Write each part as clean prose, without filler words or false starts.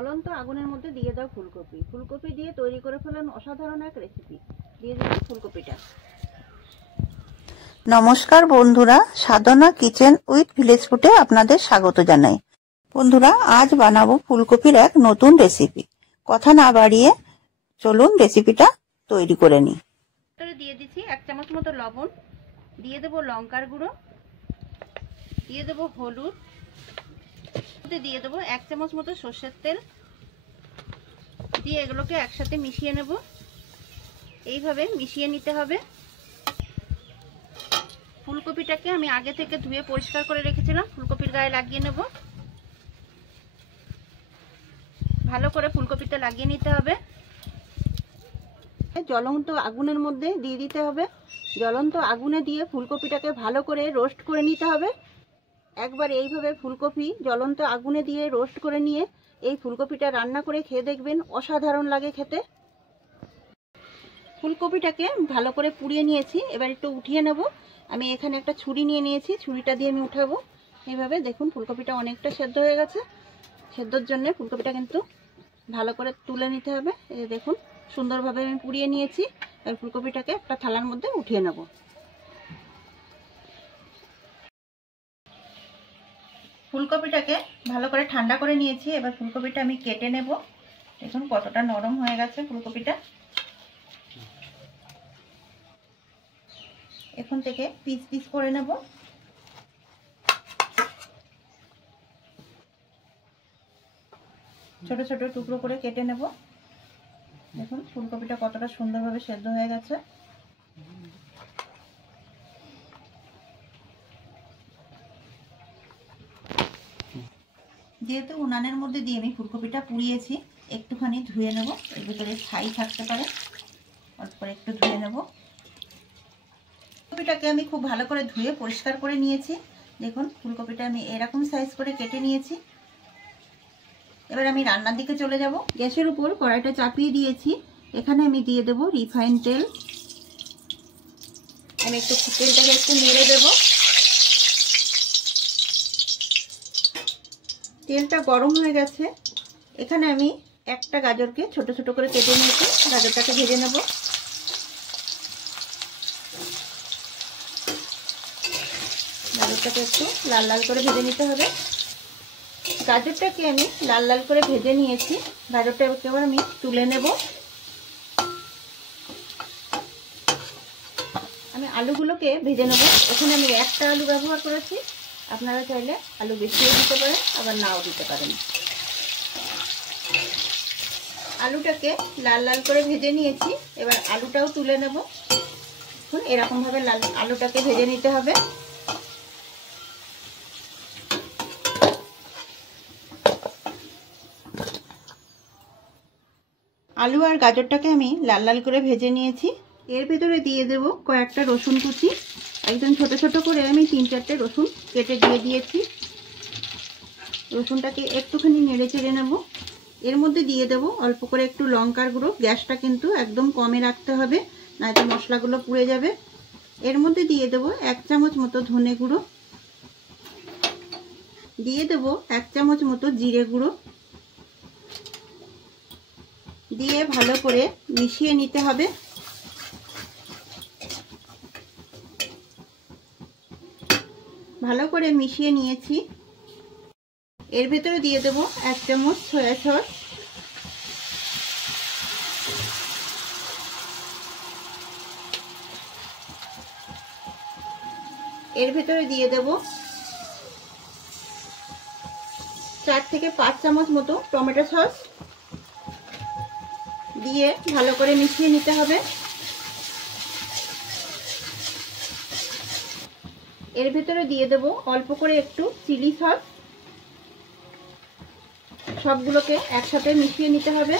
জ্বলন্ত আগুনের মধ্যে দিয়ে দাও ফুলকপি। ফুলকপি দিয়ে তৈরি করে ফেলেন অসাধারণ এক রেসিপি। দিয়ে দিন ফুলকপিটা। নমস্কার বন্ধুরা, সাধনা কিচেন উইথ ভিলেজ ফুডে আপনাদের স্বাগত জানাই। বন্ধুরা, আজ বানাবো ফুলকপির এক নতুন রেসিপি। কথা না বাড়িয়ে চলুন রেসিপিটা তৈরি করে নিই। দিয়ে দিচ্ছি 1 চামচ মতো লবণ, দিয়ে দেবো লঙ্কার গুঁড়ো, দিয়ে দেবো হলুদ, দিয়ে দেবো 1 চামচ মতো সর্ষের তেল, দিয়ে এগুলোকে একসাথে মিশিয়ে নেব। এইভাবে মিশিয়ে নিতে হবে। ফুলকপিটাকে আমি আগে থেকে ধুয়ে পরিষ্কার করে রেখেছিলাম, ফুলকপির গায়ে লাগিয়ে নেব। ভালো করে ফুলকপিটা লাগিয়ে নিতে হবে। জ্বলন্ত আগুনের মধ্যে দিয়ে দিতে হবে। জ্বলন্ত আগুনে দিয়ে ফুলকপিটাকে ভালো করে রোস্ট করে নিতে হবে। একবার এইভাবে ফুলকপি জ্বলন্ত আগুনে দিয়ে রোস্ট করে নিয়ে এই ফুলকপিটা রান্না করে খেয়ে দেখবেন, অসাধারণ লাগে খেতে। ফুলকপিটাকে ভালো করে পুড়িয়ে নিয়েছি, এবার একটু উঠিয়ে নেব। আমি এখানে একটা ছুরি নিয়ে নিয়েছি, ছুরিটা দিয়ে আমি উঠাবো। এইভাবে দেখুন ফুলকপিটা অনেকটা সেদ্ধ হয়ে গেছে। সেদ্ধর জন্য ফুলকপিটা কিন্তু ভালো করে তুলে নিতে হবে। এই দেখুন সুন্দরভাবে আমি পুড়িয়ে নিয়েছি। আর ফুলকপিটাকে একটা থালার মধ্যে উঠিয়ে নেব। ফুলকপিটাকে ভালো করে ঠান্ডা করে নিয়েছি। এবার ফুলকপিটা আমি কেটে নেব। দেখুন কতটা নরম হয়ে গেছে ফুলকপিটা। এখন থেকে পিস পিস করে নেব। ছোট ছোট টুকরো করে কেটে নেব। দেখুন ফুলকপিটা কতটা সুন্দরভাবে সেদ্ধ হয়ে গেছে। যেহেতু উনানের মধ্যে দিয়ে আমি ফুলকপিটা পুড়িয়েছি, একটুখানি ধুয়ে নেব। এর ভিতরে ছাই থাকতে পারে, অল্প করে একটু ধুয়ে নেব। ফুলকপিটাকে আমি খুব ভালো করে ধুয়ে পরিষ্কার করে নিয়েছি। দেখুন ফুলকপিটা আমি এরকম সাইজ করে কেটে নিয়েছি। এবার আমি রান্নার দিকে চলে যাব। গ্যাসের উপর কড়াইটা চাপিয়ে দিয়েছি। এখানে আমি দিয়ে দেব রিফাইন তেল। আমি একটু তেলটাকে একটু নেড়ে দেব। তেলটা গরম হয়ে গেছে। এখানে আমি একটা গাজরকে ছোট ছোট করে কেটে নিয়েছি। গাজরটাকে ভেজে নেব। গাজরটাকে একটু লাল লাল করে ভেজে নিতে হবে। গাজরটাকে আমি লাল লাল করে ভেজে নিয়েছি। গাজরটাকে এবার আমি তুলে নেব। আমি আলুগুলোকে ভেজে নেব। এখানে আমি একটা আলু ব্যবহার করেছি। আপনারা চাইলে আলু বেশিও দিতে পারেন, আবার নাও দিতে পারেন। আলুটাকে লাল লাল করে ভেজে নিয়েছি। এবার আলুটাও তুলে নেব। দেখুন এরকমভাবে আলুটাকে ভেজে নিতে হবে। আলু আর গাজরটাকে আমি লাল লাল করে ভেজে নিয়েছি। এর ভেতরে দিয়ে দেব কয়েকটা রসুন কুচি। একদম ছোট ছোট করে আমি 3-4টে রসুন কেটে দিয়ে দিয়েছি। রসুনটাকে একটুখানি নেড়ে চেড়ে নেব। এর মধ্যে দিয়ে দেব অল্প করে একটু লঙ্কার গুঁড়ো। গ্যাসটা কিন্তু একদম কমে রাখতে হবে, নয়তো মশলাগুলো পুড়ে যাবে। এর মধ্যে দিয়ে দেব 1 চামচ মতো ধনে গুঁড়ো, দিয়ে দেব 1 চামচ মতো জিরে গুঁড়ো, দিয়ে ভালো করে মিশিয়ে নিতে হবে। ভালো করে মিশিয়ে নিয়েছি। এর ভেতরে দিয়ে দেব 1 চামচ সয়া সস, এর ভেতরে দিয়ে দেব 4 থেকে 5 চামচ মতো টমেটো সস, দিয়ে ভালো করে মিশিয়ে নিতে হবে। এর ভেতরে দিয়ে দেব অল্প করে একটু চিলি সস। সবগুলোকে একসাথে মিশিয়ে নিতে হবে।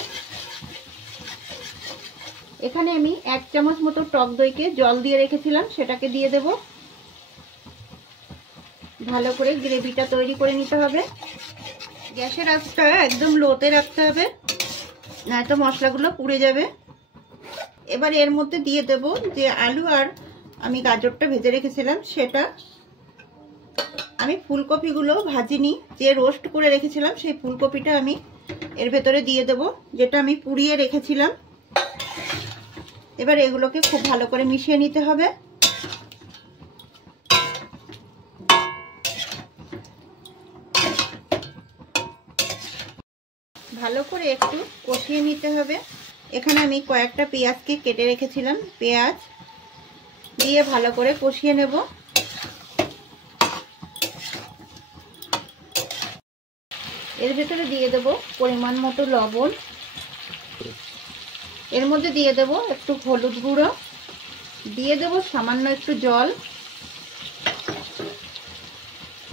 এখানে আমি 1 চামচ মতো টক দইকে জল দিয়ে রেখেছিলাম, সেটাকে দিয়ে দেব। ভালো করে গ্রেভিটা তৈরি করে নিতে হবে। গ্যাসের আঁচটা একদম লোতে রাখতে হবে, নয়তো মশলাগুলো পুড়ে যাবে। এবার এর মধ্যে দিয়ে দেব যে আলু আর আমি গাজরটা ভেজে রেখেছিলাম সেটা। আমি ফুলকপিগুলো ভাজিনি, যে রোস্ট করে রেখেছিলাম সেই ফুলকপিটা আমি এর ভেতরে দিয়ে দেব যেটা আমি পুড়িয়ে রেখেছিলাম। এবার এগুলোকে খুব ভালো করে মিশিয়ে নিতে হবে। ভালো করে একটু কষিয়ে নিতে হবে। এখানে আমি কয়েকটা পেঁয়াজকে কেটে রেখেছিলাম, পেঁয়াজ দিয়ে ভালো করে কষিয়ে নেব। এর ভেতরে দিয়ে দেব পরিমাণ মতো লবণ, এর মধ্যে দিয়ে দেব একটু হলুদ গুঁড়ো, দিয়ে দেব সামান্য একটু জল,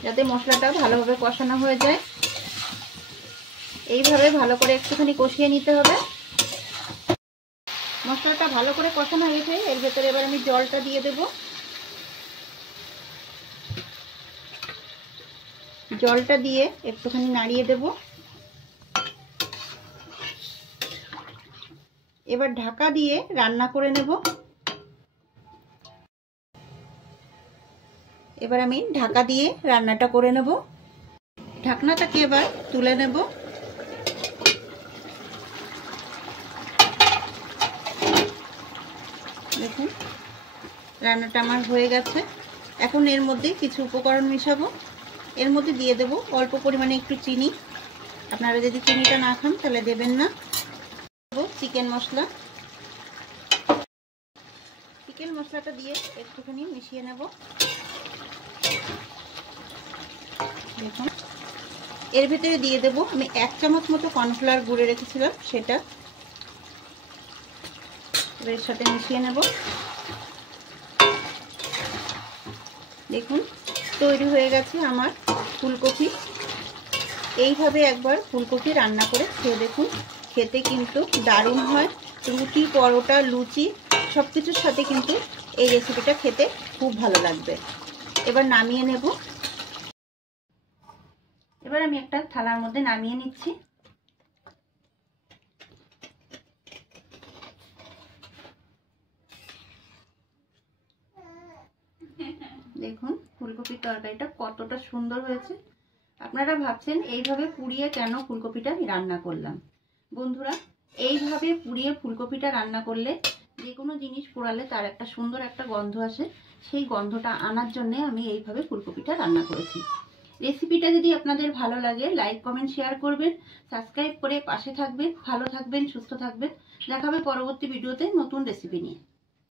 যাতে মশলাটা ভালোভাবে কষানো হয়ে যায়। এইভাবে ভালো করে একটুখানি কষিয়ে নিতে হবে। মশলাটা ভালো করে কষানো হয়েছে, এর ভেতরে এবার আমি জলটা দিয়ে দেব। জলটা দিয়ে একটুখানি নাড়িয়ে দেব। এবার ঢাকা দিয়ে রান্না করে নেব। এবার আমি ঢাকা দিয়ে রান্নাটা করে নেব। ঢাকনাটাকে এবার তুলে নেব। দেখুন রান্নাটা আমার হয়ে গেছে। এখন এর মধ্যে কিছু উপকরণ মিশাবো। এর মধ্যে দিয়ে দেব অল্প পরিমাণে একটু চিনি, আপনারা যদি চিনিটা না খান তাহলে দেবেন না। চিকেন মশলা, চিকেন মশলাটা দিয়ে একটুখানি মিশিয়ে নেব। দেখুন এর ভিতরে দিয়ে দেব আমি 1 চামচ মতো কর্নফ্লাওয়ার গুঁড়ে রেখেছিলাম, সেটা এর সাথে মিশিয়ে নেব। দেখুন তৈরি হয়ে গেছে আমার ফুলকপি। এইভাবে একবার ফুলকপি রান্না করে খেয়ে দেখুন, খেতে কিন্তু দারুণ হয়। রুটি, পরোটা, লুচি সব কিছুর সাথে কিন্তু এই রেসিপিটা খেতে খুব ভালো লাগবে। এবার নামিয়ে নেব। এবার আমি একটা থালার মধ্যে নামিয়ে নিচ্ছি। দেখুন ফুলকপির তরকারিটা কতটা সুন্দর হয়েছে। আপনারা ভাবছেন এইভাবে পুড়িয়ে কেন ফুলকপিটা আমি রান্না করলাম। বন্ধুরা, এইভাবে পুড়িয়ে ফুলকপিটা রান্না করলে যে কোনো জিনিস পোড়ালে তার একটা সুন্দর একটা গন্ধ আসে, সেই গন্ধটা আনার জন্য আমি এইভাবে ফুলকপিটা রান্না করেছি। রেসিপিটা যদি আপনাদের ভালো লাগে লাইক, কমেন্ট, শেয়ার করবেন, সাবস্ক্রাইব করে পাশে থাকবেন। ভালো থাকবেন, সুস্থ থাকবেন। দেখা হবে পরবর্তী ভিডিওতে নতুন রেসিপি নিয়ে।